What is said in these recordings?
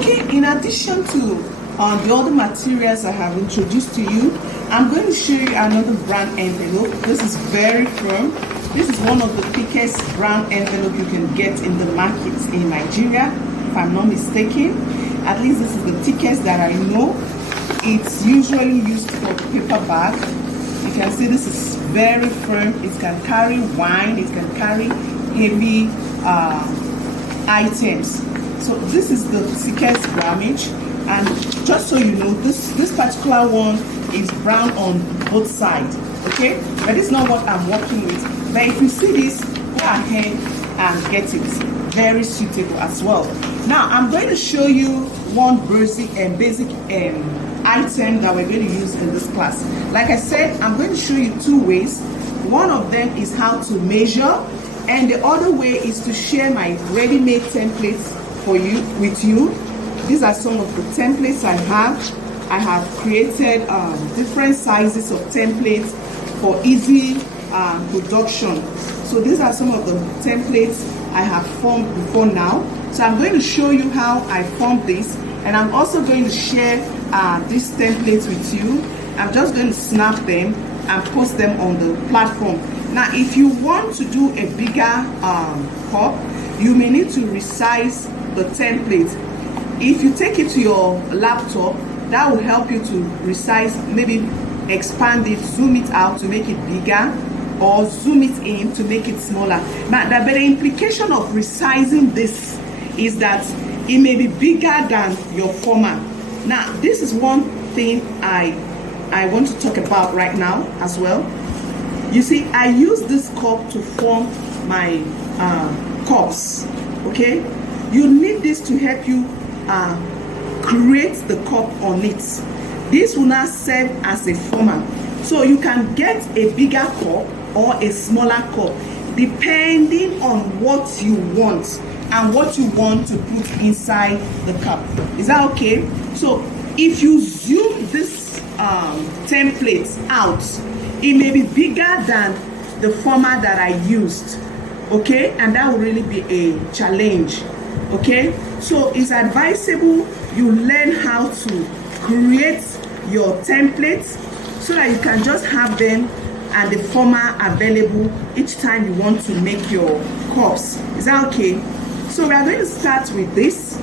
Okay, in addition to the other materials I have introduced to you, I'm going to show you another brown envelope. This is very firm. This is one of the thickest brown envelope you can get in the markets in Nigeria, if I'm not mistaken. At least this is the thickest that I know. It's usually used for paper bag. You can see this is very firm. It can carry wine, it can carry heavy items. So this is the thickest grammage, and just so you know, this particular one is brown on both sides. Okay, but it's not what I'm working with. But if you see this, go ahead and get it. Very suitable as well. Now I'm going to show you one basic item that we're going to use in this class. Like I said, I'm going to show you two ways. One of them is how to measure, and the other way is to share my ready-made templates with you. These are some of the templates I have. I have created different sizes of templates for easy production. So these are some of the templates I have formed before now. So I'm going to show you how I formed this, and I'm also going to share these templates with you. I'm just going to snap them and post them on the platform. Now, if you want to do a bigger cup, you may need to resize the template. If you take it to your laptop, that will help you to resize, maybe expand it, zoom it out to make it bigger, or zoom it in to make it smaller. Now, the implication of resizing this is that it may be bigger than your format. Now, this is one thing I want to talk about right now as well. You see, I use this cup to form my cups. Okay, you need this to help you create the cup on it. This will now serve as a format, so you can get a bigger cup or a smaller cup depending on what you want and what you want to put inside the cup. Is that okay? So if you zoom this template out, it may be bigger than the format that I used. Okay, and that will really be a challenge. Okay, so it's advisable you learn how to create your templates so that you can just have them and the format available each time you want to make your cups. Is that okay? So we are going to start with this.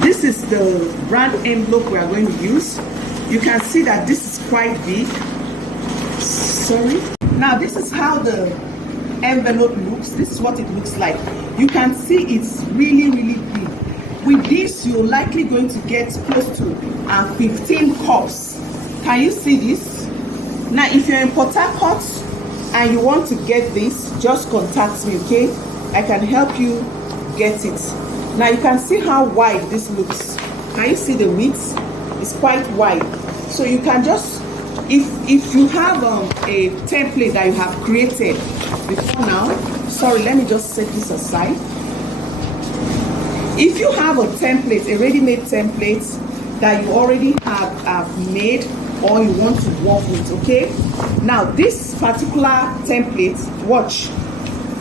This is the brand envelope we are going to use. You can see that this is quite big. Sorry. Now this is how the envelope looks. This is what it looks like. You can see it's really big. With this, you're likely going to get close to 15 cups. Can you see this? Now, if you're in Port Harcourt and you want to get this, just contact me, okay? I can help you get it. Now, you can see how wide this looks. Can you see the width? It's quite wide. So you can just, if you have a template that you have created before now, sorry, let me just set this aside. If you have a template, a ready-made template that you already have made or you want to work with, okay? Now, this particular template, watch.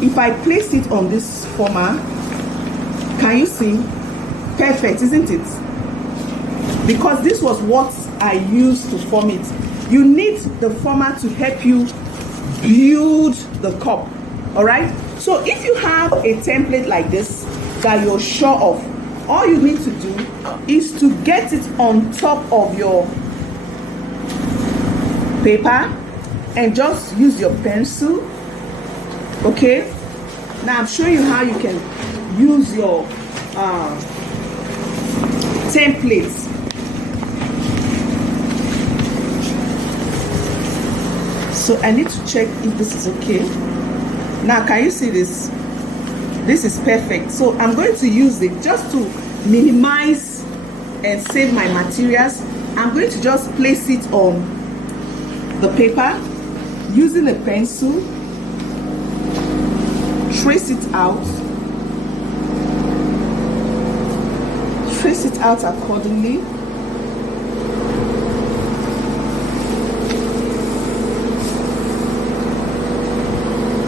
If I place it on this format, can you see? Perfect, isn't it? Because this was what I used to form it. You need the format to help you build the cup, all right? So if you have a template like this that you're sure of, all you need to do is to get it on top of your paper and just use your pencil. Okay, now I'm showing you how you can use your templates. So I need to check if this is okay. Now, can you see this? This is perfect. So I'm going to use it just to minimize and save my materials. I'm going to just place it on the paper using a pencil, trace it out accordingly.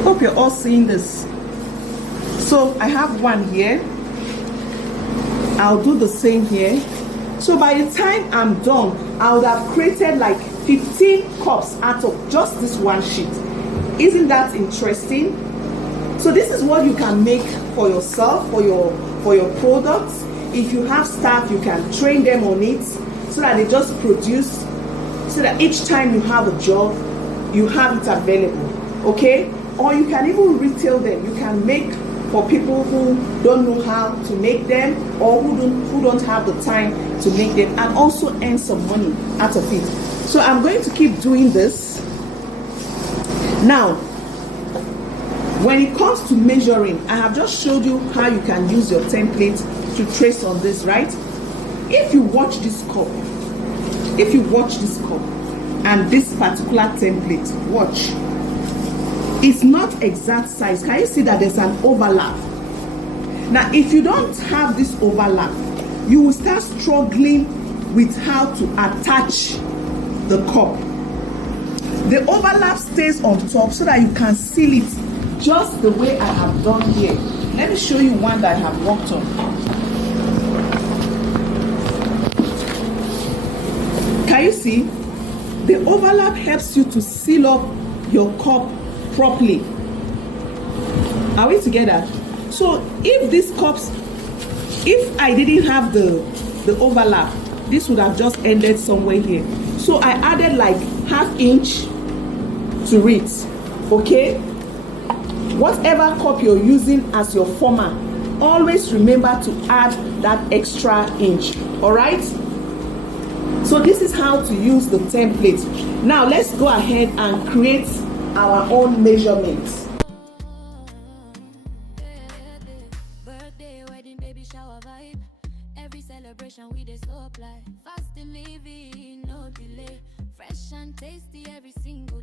Hope you're all seeing this. So I have one here. I'll do the same here. So by the time I'm done, I would have created like 15 cups out of just this one sheet. Isn't that interesting? So this is what you can make for yourself, for your products. If you have staff, you can train them on it so that they just produce, so that each time you have a job, you have it available. Okay? Or you can even retail them. You can make for people who don't know how to make them, or who don't have the time to make them, and also earn some money out of it. So I'm going to keep doing this. Now, when it comes to measuring, I have just showed you how you can use your template to trace on this, right? If you watch this cup, and this particular template, watch. It's not exact size. Can you see that there's an overlap? Now, if you don't have this overlap, you will start struggling with how to attach the cup. The overlap stays on top so that you can seal it just the way I have done here. Let me show you one that I have worked on. Can you see? The overlap helps you to seal up your cup properly. Are we together? So if these cups, if I didn't have the overlap, this would have just ended somewhere here. So I added like ½ inch to it. Okay? Whatever cup you're using as your former, always remember to add that extra inch. All right? So this is how to use the template. Now let's go ahead and create our own measurements. Birthday, wedding, baby shower vibe. Every celebration we just apply. Fast and living, no delay. Fresh and tasty every single